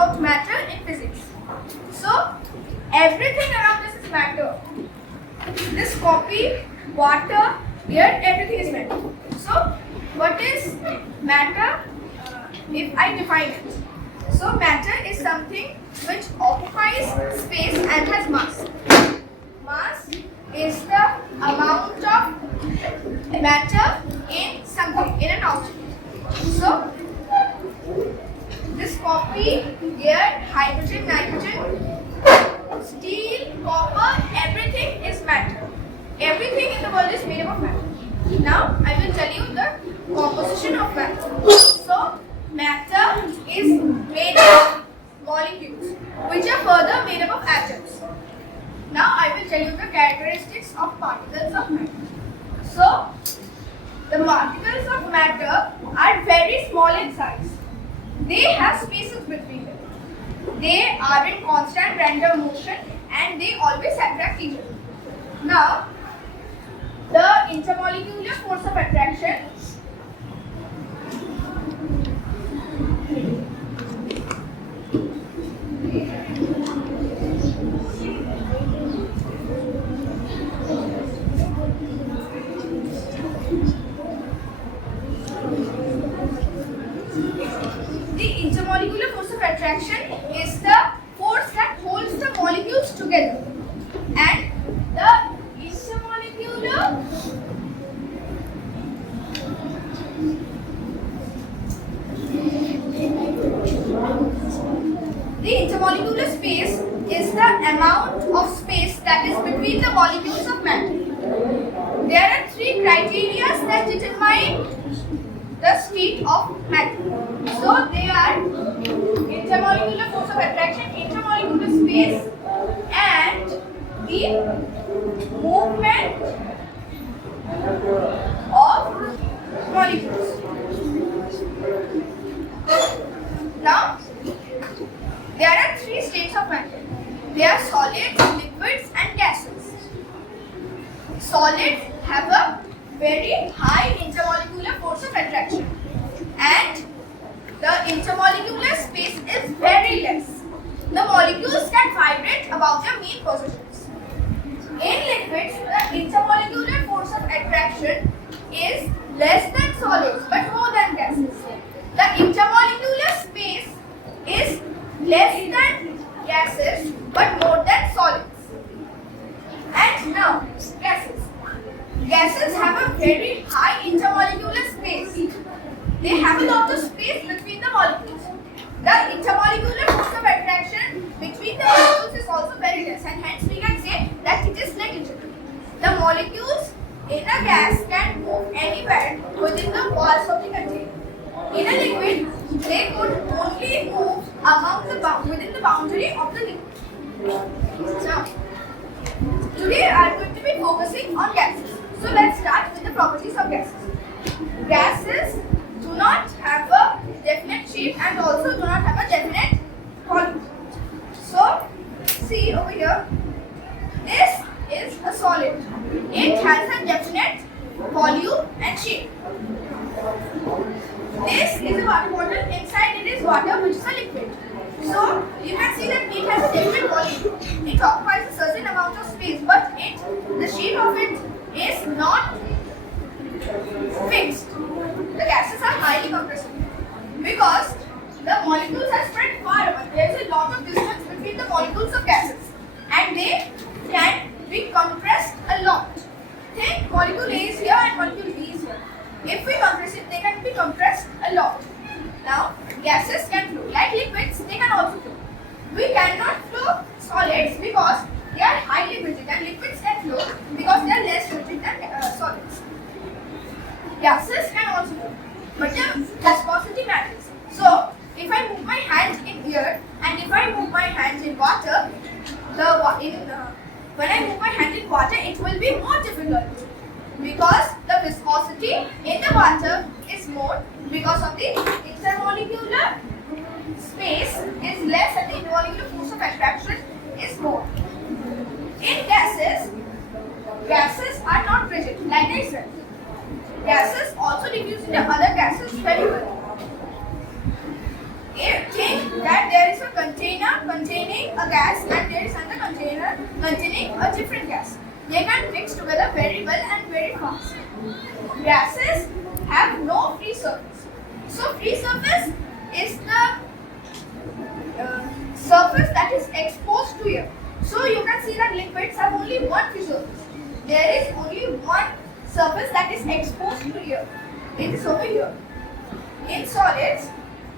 about matter in physics. So everything around us is matter. This copy, water, air, everything is matter. So what is matter? If I define it. So matter is something which occupies space and has mass. Mass is the amount of matter in something, in an object. So this copy, air, hydrogen, nitrogen, steel, copper, everything is matter. Everything in the world is made up of matter. Now I will tell you the composition of matter. So matter is made of molecules, which are further made up of atoms. Now I will tell you the characteristics of particles of matter. So the particles of matter are very small in size. They have spaces between them. They are in constant random motion and they always attract each other. Now, the intermolecular force of attraction is the force that holds the molecules together, and the intermolecular space is the amount of space that is between the molecules of matter. There are three criteria that determine the state of matter. So they are intermolecular force of attraction, intermolecular space, and the movement of molecules. Now, there are three states of matter. They are solids, liquids, and gases. Solids have a very high intermolecular force of attraction, and the intermolecular space is very less. The molecules can vibrate about their mean positions. In liquids, the intermolecular force of attraction is less than solids but more than gases. The intermolecular space is less than gases but more than solids. And now, gases. Gases have a very high intermolecular space. They have a lot of space between the molecules. The intermolecular force of attraction between the molecules is also very less, and hence we can say that it is negligible. The molecules in a gas can move anywhere within the walls of the container. In a liquid, they could only move within the boundary of the liquid. Now, today I am going to be focusing on gases. So let's start with the properties of gases. Gases do not have a definite shape and also do not have a definite volume. So, see over here, this is a solid. It has a definite volume and shape. This is a water bottle. Inside it is water, which is a liquid. So, you can see that it has a definite volume. It occupies a certain amount of space, but the shape of it is not fixed. The gases are highly compressible because the molecules are spread far apart. There is a lot of distance between the molecules of gases, and they can be compressed a lot. Think molecule A is here and molecule B is here. If we compress it, they can be compressed a lot. Now, gases can flow. Like liquids, they can also flow. We cannot flow solids because they are highly rigid, and liquids can flow because they are less rigid than solids. Gases can also flow, but the viscosity matters. So, if I move my hand in air and if I move my hand in water, when I move my hand in water, it will be more difficult because the viscosity in the water is more because of the intermolecular space is less and the intermolecular force of attraction is more. In gases are not rigid, like I said. Gases also diffuse into other gases very well. Think that there is a containing a gas and there is another container containing a different gas. They can mix together very well and very fast. Gases have no free surface. So free surface is the surface that is exposed to air. So you can see that liquids have only one free surface. There is only one surface that is exposed to air. It is over here. In solids,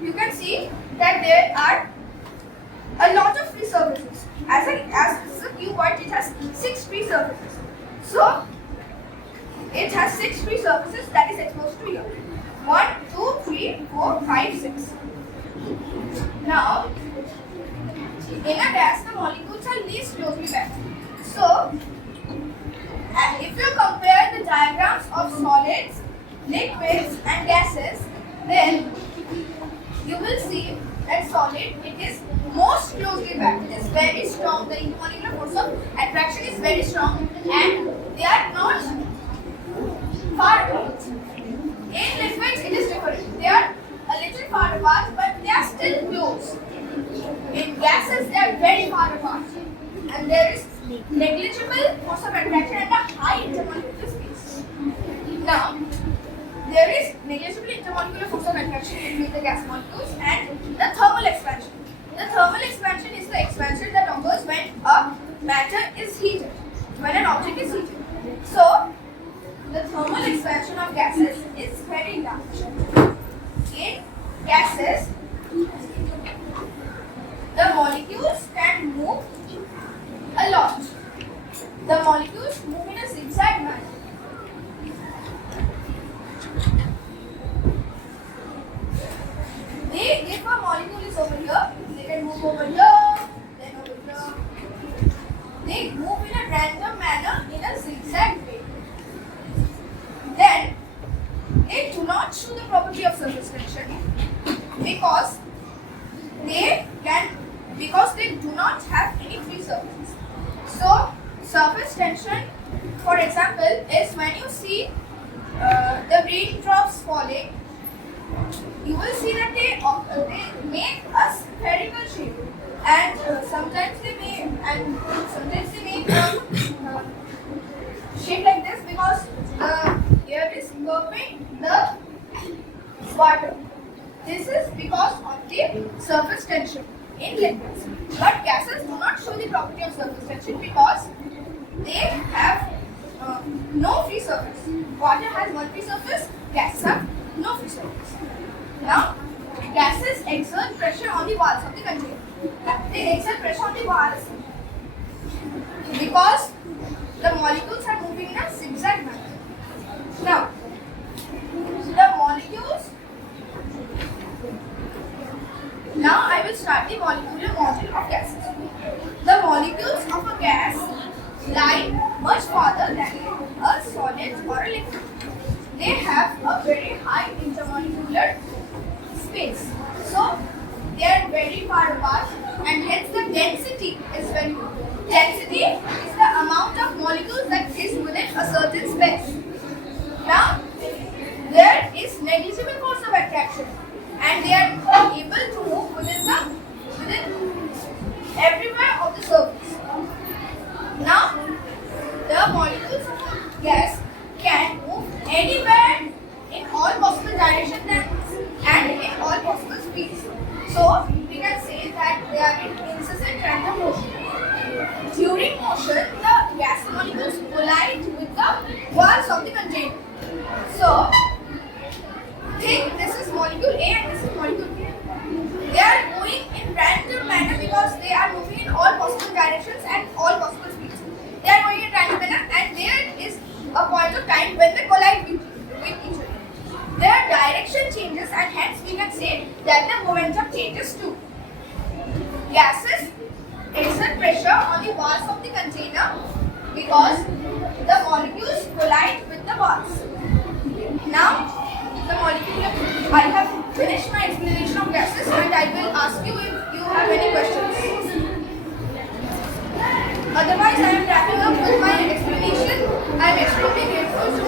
you can see that there are a lot of free surfaces. As this is a cuboid, it has 6 free surfaces. So it has 6 free surfaces that is exposed to air. 1, 2, 3, 4, 5, 6. Now, in a gas, the molecules are least closely packed. So, if you compare the diagrams of solids, liquids and gases, then you will see that solid, it is most closely packed. It is very strong. The intermolecular force of attraction is very strong and they are not far apart. In liquids, it is different. They are a little far apart, but they are still close. In gases, they are very far apart. And there is negligible force of attraction and a high intermolecular space. Now, there is negligible intermolecular force of attraction between the gas molecules and the thermal expansion. The thermal expansion is the expansion that occurs when a matter is heated, when an object is heated. So, the thermal expansion of gases is very large. In gases, the molecules can move a lot. The molecules move in a zigzag manner. If a molecule is over here, they can move over here, then over here. They move in a random manner in a zigzag way. Then, they do not show the property of surface tension because they do not have any free surface. So, surface tension, for example, is when you see the raindrops falling, you will see that they make a spherical shape, and sometimes they make a shape like this because the air is curving the water. This is because of the surface tension in liquids. But gases do not show the property of surface tension because they have no free surface. Water has one free surface, gases have no free surface. Now, gases exert pressure on the walls of the container. They exert pressure on the walls because the molecules are moving in a zigzag manner. Now, the molecules. Now, I will start the molecular model of gases. The molecules of a gas lie much farther than a solid or a liquid. They have a very high intermolecular space. So, they are very far apart and hence the density is very low. Density is the amount of molecules that is within a certain space. Now, there is negligible force of attraction and they are able to move within everywhere of the surface. Now, the molecules of a gas can move anywhere in all possible directions and in all possible speeds. So, we can say that they are in incessant random motion. During motion, the gas molecules collide with the walls of the container. So, think this is molecule A and this is molecule B. They are moving in random manner because they are moving in all possible directions and all possible speeds. They are going in random manner and there is a point of time when they collide with each other. Their direction changes and hence we can say that the momentum changes too. Gases exert pressure on the walls of the container because the molecules collide with the walls. Now, I have finished my explanation of gases and I will ask you if you have any questions. Otherwise, I am wrapping up with my explanation. I am extremely grateful to